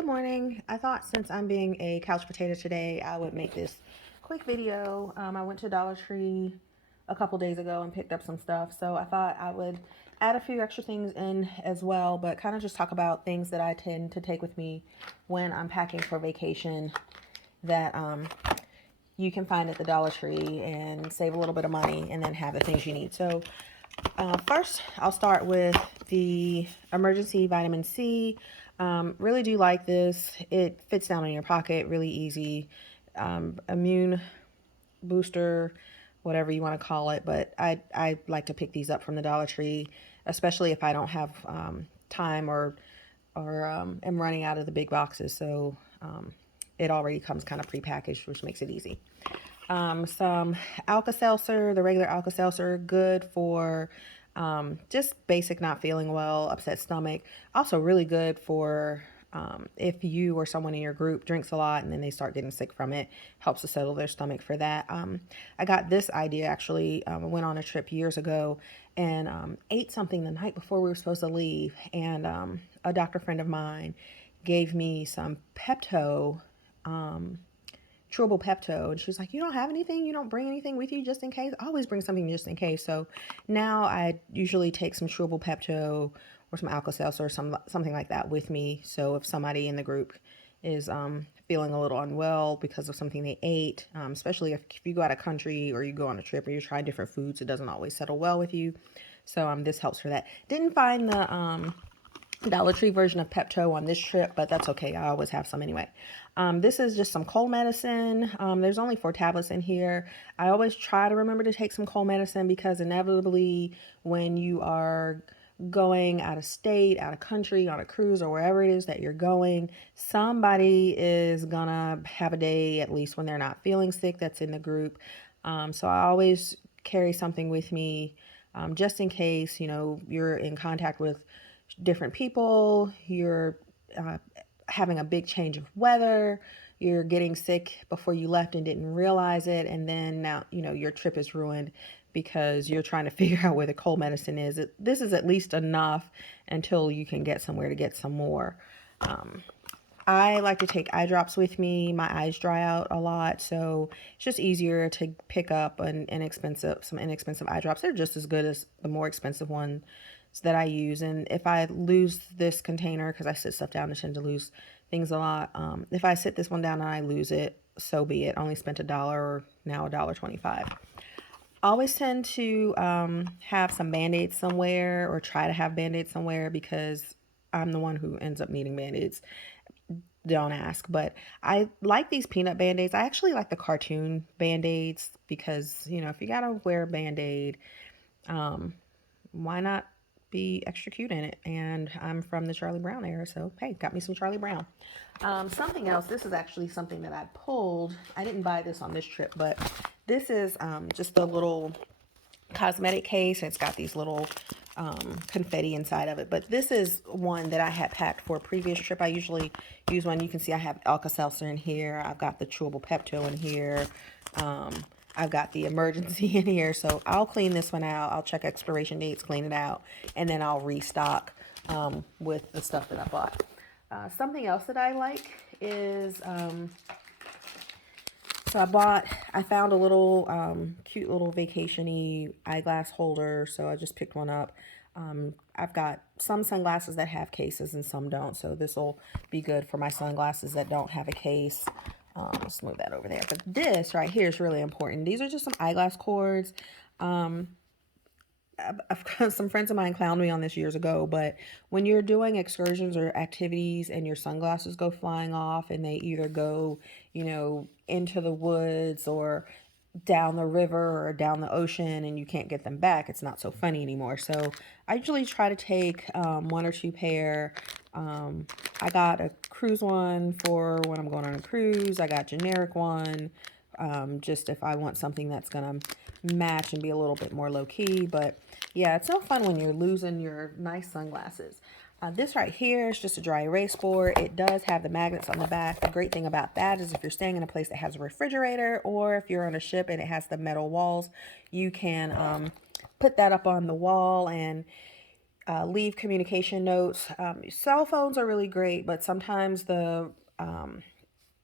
Good morning. I thought since I'm being a couch potato today, I would make this quick video. I went to Dollar Tree a couple days ago and picked up some stuff, so I thought I would add a few extra things in as well, but kind of just talk about things that I tend to take with me when I'm packing for vacation that you can find at the Dollar Tree and save a little bit of money and then have the things you need. So first, I'll start with the emergency vitamin C. Really do like this. It fits down in your pocket, really easy. Immune booster, whatever you want to call it. But I like to pick these up from the Dollar Tree, especially if I don't have time or am running out of the big boxes. So it already comes kind of prepackaged, which makes it easy. Some Alka-Seltzer, the regular Alka-Seltzer, good for just basic not feeling well, upset stomach. Also really good for if you or someone in your group drinks a lot and then they start getting sick from it, helps to settle their stomach for that. I got this idea actually. I went on a trip years ago and ate something the night before we were supposed to leave. And a doctor friend of mine gave me some Pepto. Chewable Pepto, and she was like, "You don't have anything? You don't bring anything with you just in case?" I always bring something just in case. So now I usually take some chewable Pepto or some Alka-Seltzer or something like that with me. So if somebody in the group is feeling a little unwell because of something they ate, especially if you go out of country or you go on a trip or you try different foods, it doesn't always settle well with you. So this helps for that. Didn't find the Dollar Tree version of Pepto on this trip, but that's okay. I always have some anyway. This is just some cold medicine. There's only 4 tablets in here. I always try to remember to take some cold medicine because inevitably when you are going out of state, out of country, on a cruise or wherever it is that you're going, somebody is gonna have a day at least when they're not feeling sick that's in the group. So I always carry something with me just in case, you're in contact with different people, you're having a big change of weather, you're getting sick before you left and didn't realize it, and then now your trip is ruined because you're trying to figure out where the cold medicine is. This is at least enough until you can get somewhere to get some more. I like to take eye drops with me. My eyes dry out a lot, so it's just easier to pick up some inexpensive eye drops. They're just as good as the more expensive ones that I use. And if I lose this container, because I sit stuff down, I tend to lose things a lot. If I sit this one down and I lose it, so be it. Only spent $1 or now $1.25. I always tend to have some Band-Aids somewhere or try to have Band-Aids somewhere because I'm the one who ends up needing Band-Aids. Don't ask, but I like these peanut Band-Aids. I actually like the cartoon Band-Aids because, if you gotta wear a Band-Aid, why not be extra cute in it? And I'm from the Charlie Brown era, so hey, got me some Charlie Brown. Something else, this is actually something that I pulled. I didn't buy this on this trip, but this is just a little cosmetic case, and it's got these little confetti inside of it. But this is one that I had packed for a previous trip. I usually use one. You can see I have Alka-Seltzer in here. I've got the chewable Pepto in here. I've got the emergency in here. So I'll clean this one out. I'll check expiration dates, clean it out, and then I'll restock with the stuff that I bought. Something else that I like is I found a little cute little vacation-y eyeglass holder, so I just picked one up. I've got some sunglasses that have cases and some don't, so this will be good for my sunglasses that don't have a case. Let's move that over there. But this right here is really important. These are just some eyeglass cords. Some friends of mine clowned me on this years ago, but when you're doing excursions or activities and your sunglasses go flying off and they either go, into the woods or down the river or down the ocean and you can't get them back, it's not so funny anymore. So I usually try to take 1 or 2 pair. I got a cruise one for when I'm going on a cruise. I got generic one just if I want something that's going to match and be a little bit more low-key. But yeah, it's no fun when you're losing your nice sunglasses. This right here is just a dry erase board. It does have the magnets on the back. The great thing about that is if you're staying in a place that has a refrigerator or if you're on a ship and it has the metal walls, you can put that up on the wall and leave communication notes. Cell phones are really great, but sometimes the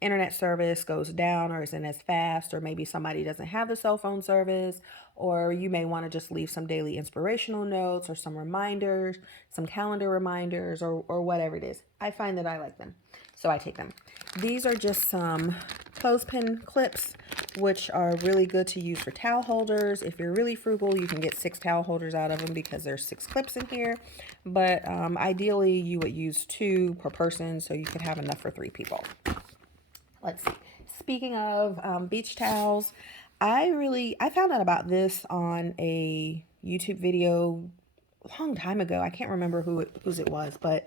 internet service goes down or isn't as fast, or maybe somebody doesn't have the cell phone service, or you may want to just leave some daily inspirational notes or some reminders, some calendar reminders, or whatever it is. I find that I like them, so I take them. These are just some clothespin clips, which are really good to use for towel holders. If you're really frugal, you can get 6 towel holders out of them because there's 6 clips in here. But ideally, you would use 2 per person so you could have enough for 3 people. Let's see. Speaking of beach towels, I found out about this on a YouTube video a long time ago. I can't remember whose it was, but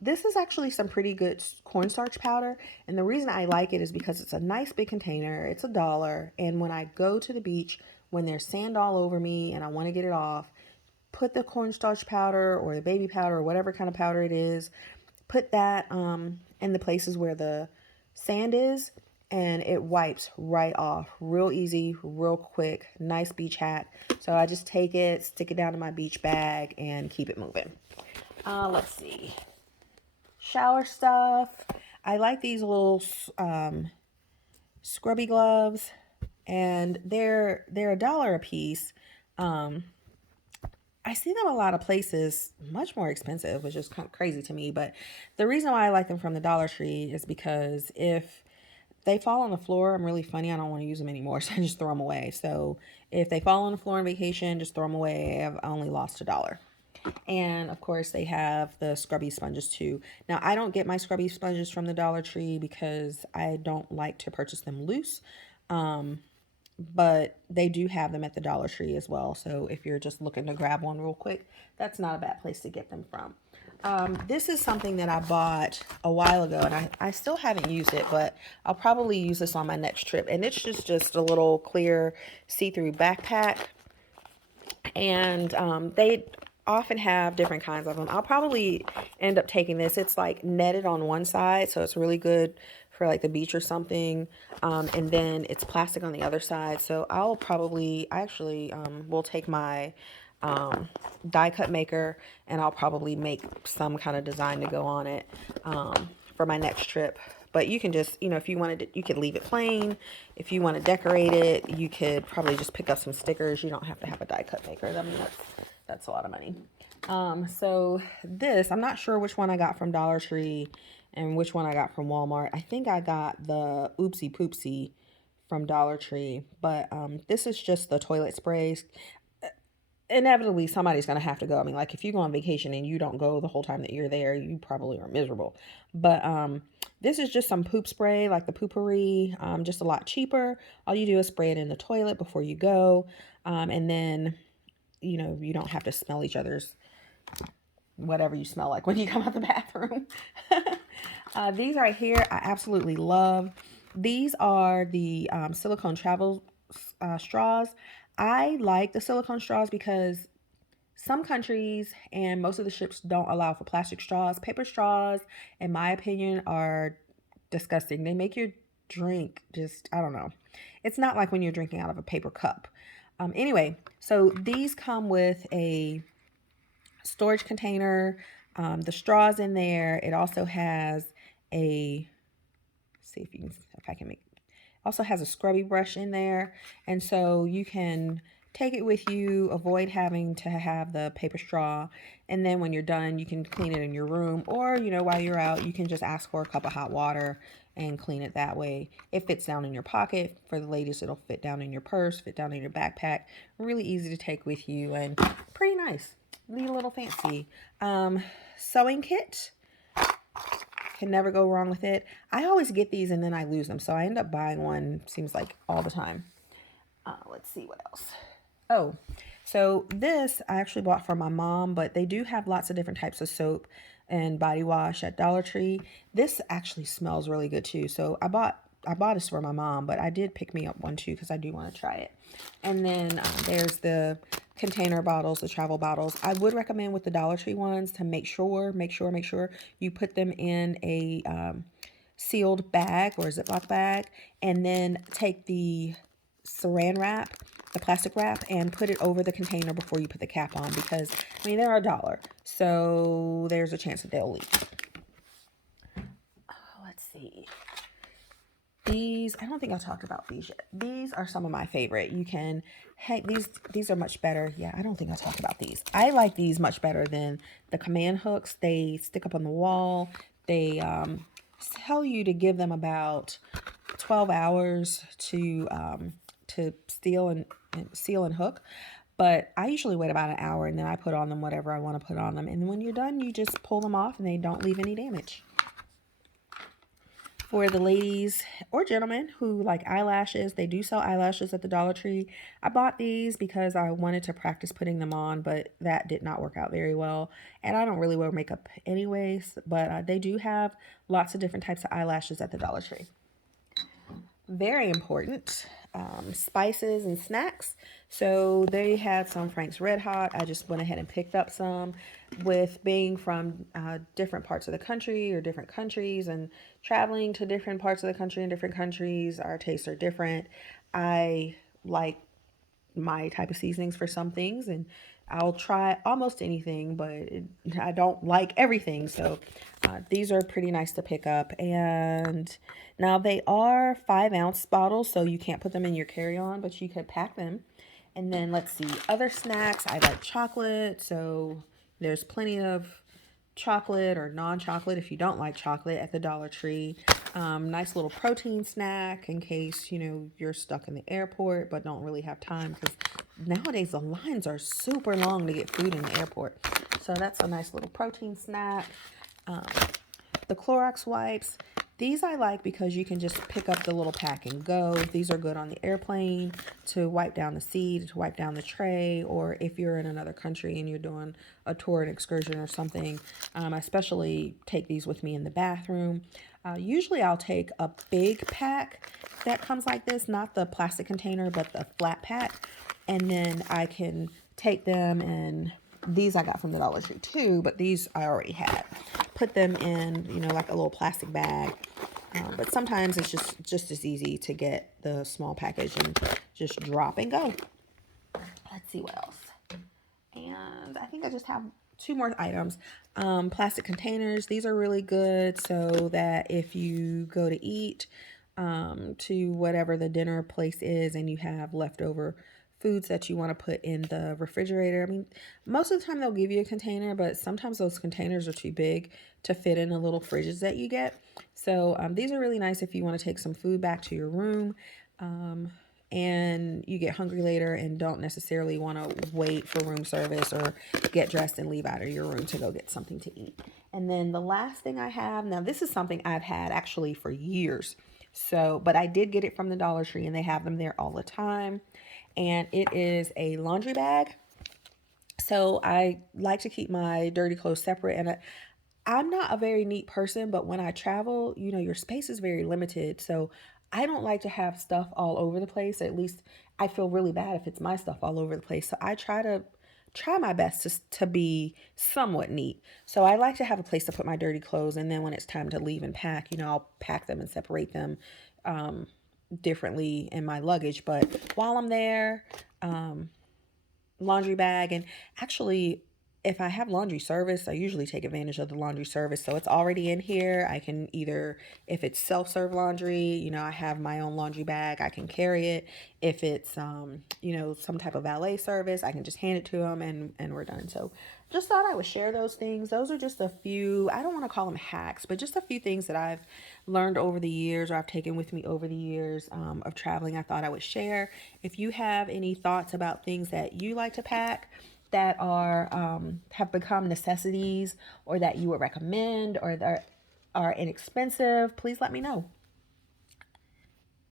this is actually some pretty good cornstarch powder. And the reason I like it is because it's a nice big container. It's $1. And when I go to the beach, when there's sand all over me and I want to get it off, put the cornstarch powder or the baby powder or whatever kind of powder it is, put that in the places where the sand is, and it wipes right off real easy, real quick. Nice beach hack. So I just take it, stick it down in my beach bag, and keep it moving. Let's see. Shower stuff. I like these little scrubby gloves, and they're $1 a piece. I see them a lot of places much more expensive, which is kind of crazy to me. But the reason why I like them from the Dollar Tree is because if they fall on the floor, I'm really funny, I don't want to use them anymore, so I just throw them away. So if they fall on the floor on vacation, just throw them away. I've only lost $1. And of course, they have the scrubby sponges too. Now, I don't get my scrubby sponges from the Dollar Tree because I don't like to purchase them loose. But they do have them at the Dollar Tree as well. So if you're just looking to grab one real quick, that's not a bad place to get them from. This is something that I bought a while ago, and I still haven't used it, but I'll probably use this on my next trip. And it's just a little clear see-through backpack. And they often have different kinds of them. I'll probably end up taking this. It's like netted on one side, so it's really good for like the beach or something. And then it's plastic on the other side. So I actually will take my die cut maker, and I'll probably make some kind of design to go on it for my next trip. But you can just, if you wanted to, you could leave it plain. If you want to decorate it, you could probably just pick up some stickers. You don't have to have a die cut maker. I mean, that's a lot of money. So this, I'm not sure which one I got from Dollar Tree and which one I got from Walmart. I think I got the Oopsie Poopsie from Dollar Tree, but this is just the toilet sprays. Inevitably, somebody's going to have to go. I mean, like if you go on vacation and you don't go the whole time that you're there, you probably are miserable. But this is just some poop spray, like the Poopery, just a lot cheaper. All you do is spray it in the toilet before you go. And then, you don't have to smell each other's whatever you smell like when you come out the bathroom. These right here, I absolutely love. These are the silicone travel straws. I like the silicone straws because some countries and most of the ships don't allow for plastic straws. Paper straws, in my opinion, are disgusting. They make your drink just, I don't know. It's not like when you're drinking out of a paper cup. Anyway, so these come with a storage container, the straws in there. It also has a, see if I can make, also has a scrubby brush in there. And so you can take it with you, avoid having to have the paper straw. And then when you're done, you can clean it in your room, or, while you're out, you can just ask for a cup of hot water and clean it that way. It fits down in your pocket. For the ladies, it'll fit down in your purse, fit down in your backpack. Really easy to take with you and pretty nice. Neat, a little fancy. Sewing kit. Can never go wrong with it. I always get these and then I lose them, so I end up buying one, seems like all the time. Let's see what else. Oh, so this I actually bought for my mom, but they do have lots of different types of soap and body wash at Dollar Tree. This actually smells really good too. So I bought this for my mom, but I did pick me up one too because I do want to try it. And then there's the container bottles, the travel bottles. I would recommend with the Dollar Tree ones to make sure you put them in a sealed bag or a Ziploc bag, and then take the saran wrap the plastic wrap and put it over the container before you put the cap on, because I mean they're $1, so there's a chance that they'll leak. Let's see. These, I don't think I talked about these yet. These are some of my favorite. You can, hey, these are much better. Yeah, I don't think I talked about these. I like these much better than the command hooks. They stick up on the wall. They tell you to give them about 12 hours to seal and hook. But I usually wait about an hour, and then I put on them whatever I want to put on them. And when you're done, you just pull them off and they don't leave any damage. For the ladies or gentlemen who like eyelashes, they do sell eyelashes at the Dollar Tree. I bought these because I wanted to practice putting them on, but that did not work out very well. And I don't really wear makeup anyways, but they do have lots of different types of eyelashes at the Dollar Tree. Very important, spices and snacks. So they had some Frank's Red Hot. I just went ahead and picked up some. With being from different parts of the country or different countries and traveling to different parts of the country and different countries, our tastes are different. I like my type of seasonings for some things, and I'll try almost anything, but I don't like everything. So these are pretty nice to pick up. And now they are 5-ounce bottles, so you can't put them in your carry-on, but you could pack them. And then let's see, other snacks. I like chocolate, so there's plenty of chocolate or non-chocolate if you don't like chocolate at the Dollar Tree. Nice little protein snack in case, you know, you're stuck in the airport but don't really have time, because nowadays the lines are super long to get food in the airport. So that's a nice little protein snack. The Clorox wipes. These I like because you can just pick up the little pack and go. These are good on the airplane to wipe down the seat, to wipe down the tray, or if you're in another country and you're doing a tour, an excursion or something. I especially take these with me in the bathroom. Usually I'll take a big pack that comes like this, not the plastic container, but the flat pack. And then I can take them, and these I got from the Dollar Tree too, but these I already had. Put them in, you know, like a little plastic bag. But sometimes it's just as easy to get the small package and just drop and go. Let's see what else. And I think I just have 2 more items. Plastic containers. These are really good so that if you go to eat to whatever the dinner place is and you have leftover foods that you want to put in the refrigerator. I mean, most of the time they'll give you a container, but sometimes those containers are too big to fit in the little fridges that you get. So these are really nice if you want to take some food back to your room and you get hungry later and don't necessarily want to wait for room service or get dressed and leave out of your room to go get something to eat. And then the last thing I have, now this is something I've had actually for years. So, but I did get it from the Dollar Tree and they have them there all the time. And it is a laundry bag. So I like to keep my dirty clothes separate. And I'm not a very neat person, but when I travel, you know, your space is very limited. So I don't like to have stuff all over the place. At least I feel really bad if it's my stuff all over the place. So I try my best to be somewhat neat. So I like to have a place to put my dirty clothes. And then when it's time to leave and pack, you know, I'll pack them and separate them differently in my luggage. But while I'm there, laundry bag. And actually, if I have laundry service, I usually take advantage of the laundry service. So it's already in here. I can either, if it's self-serve laundry, you know, I have my own laundry bag, I can carry it. If it's, you know, some type of valet service, I can just hand it to them and we're done. So just thought I would share those things. Those are just a few, I don't want to call them hacks, but just a few things that I've learned over the years or I've taken with me over the years of traveling. I thought I would share. If you have any thoughts about things that you like to pack, that are have become necessities or that you would recommend or that are inexpensive, please let me know.